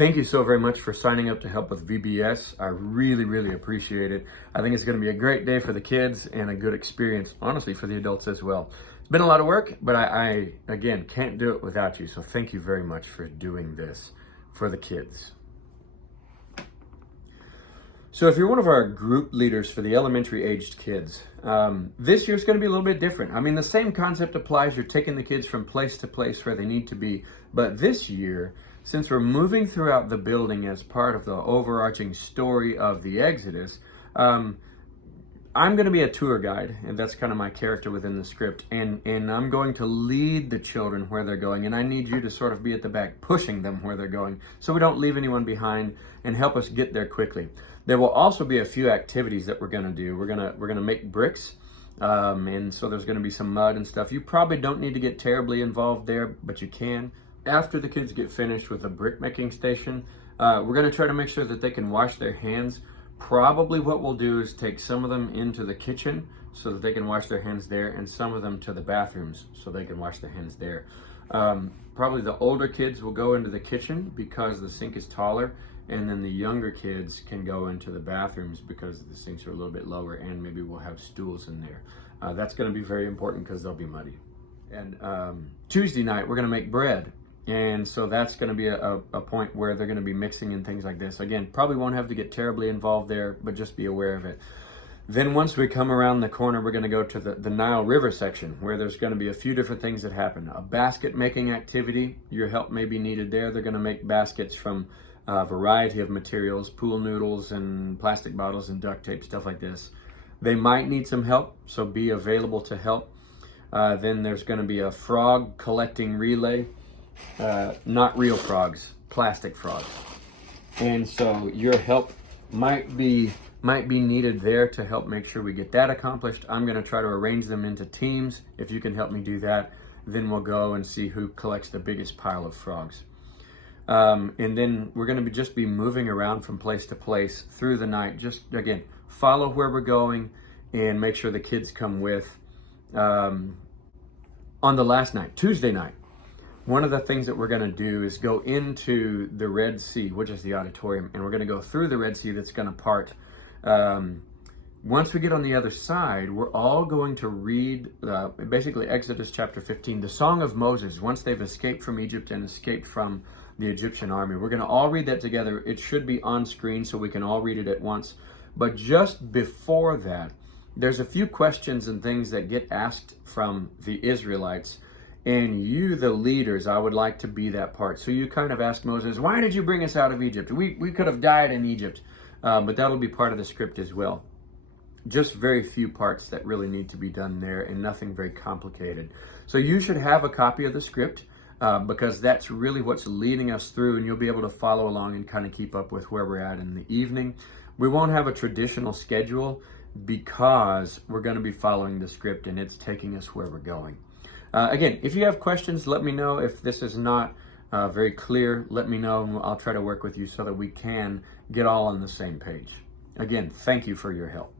Thank you so very much for signing up to help with VBS. I really, really appreciate it. I think it's going to be a great day for the kids and a good experience, honestly, for the adults as well. It's been a lot of work, but I again, can't do it without you. So thank you very much for doing this for the kids. So if you're one of our group leaders for the elementary aged kids, this year's going to be a little bit different. I mean, the same concept applies. You're taking the kids from place to place where they need to be. But this year, since we're moving throughout the building as part of the overarching story of the Exodus, I'm going to be a tour guide, and that's kind of my character within the script. And I'm going to lead the children where they're going, and I need you to sort of be at the back, pushing them where they're going, so we don't leave anyone behind, and help us get there quickly. There will also be a few activities that we're going to do. We're gonna make bricks, and so there's going to be some mud and stuff. You probably don't need to get terribly involved there, but you can. After the kids get finished with the brick making station, we're going to try to make sure that they can wash their hands. Probably what we'll do is take some of them into the kitchen so that they can wash their hands there, and some of them to the bathrooms so they can wash their hands there. Probably the older kids will go into the kitchen because the sink is taller, and then the younger kids can go into the bathrooms because the sinks are a little bit lower, and maybe we'll have stools in there. That's going to be very important because they'll be muddy. And Tuesday night, we're going to make bread. And so that's going to be a point where they're going to be mixing and things like this. Again, probably won't have to get terribly involved there, but just be aware of it. Then once we come around the corner, we're going to go to the Nile River section, where there's going to be a few different things that happen. A basket making activity, your help may be needed there. They're going to make baskets from a variety of materials, pool noodles and plastic bottles and duct tape, stuff like this. They might need some help, so be available to help. Then there's going to be a frog collecting relay. Not real frogs, plastic frogs. And so your help might be needed there to help make sure we get that accomplished. I'm going to try to arrange them into teams. If you can help me do that, then we'll go and see who collects the biggest pile of frogs. And then we're going to just be moving around from place to place through the night. Just, again, follow where we're going and make sure the kids come with. On the last night, Tuesday night, one of the things that we're going to do is go into the Red Sea, which is the auditorium, and we're going to go through the Red Sea that's going to part. Once we get on the other side, we're all going to read basically Exodus chapter 15, the Song of Moses, once they've escaped from Egypt and escaped from the Egyptian army. We're going to all read that together. It should be on screen so we can all read it at once. But just before that, there's a few questions and things that get asked from the Israelites. And you, the leaders, I would like to be that part. So you kind of ask Moses, why did you bring us out of Egypt? We could have died in Egypt. But that'll be part of the script as well. Just very few parts that really need to be done there, and nothing very complicated. So you should have a copy of the script because that's really what's leading us through, and you'll be able to follow along and kind of keep up with where we're at in the evening. We won't have a traditional schedule because we're going to be following the script, and it's taking us where we're going. Again, if you have questions, let me know. If this is not very clear, let me know, and I'll try to work with you so that we can get all on the same page. Again, thank you for your help.